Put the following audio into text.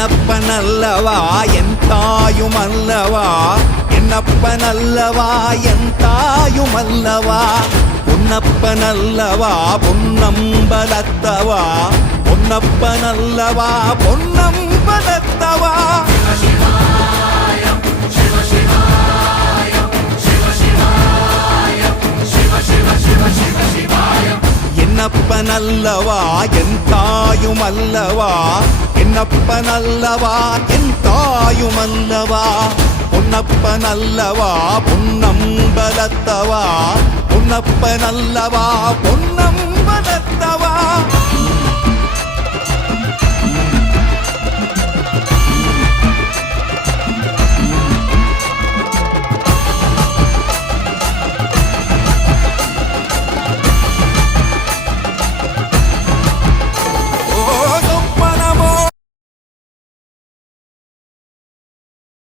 என்னப்பனல்லவா என் தாயுமல்லவா, என்னப்பனல்லவா என் தாயுமல்லவா, பொன்னப்பனல்லவா பொன்னம்பலத்தவா, பொன்னப்பனல்லவா பொன்னம்பலத்தவா. என்னப்பனல்லவா என் தாயுமல்லவா, என்னப்பனல்லவா என் தாயுமல்லவா, பொன்னப்பனல்லவா பொன்னம்பலத்தவா, பொன்னப்பனல்லவா பொன்னம்பலத்தவா.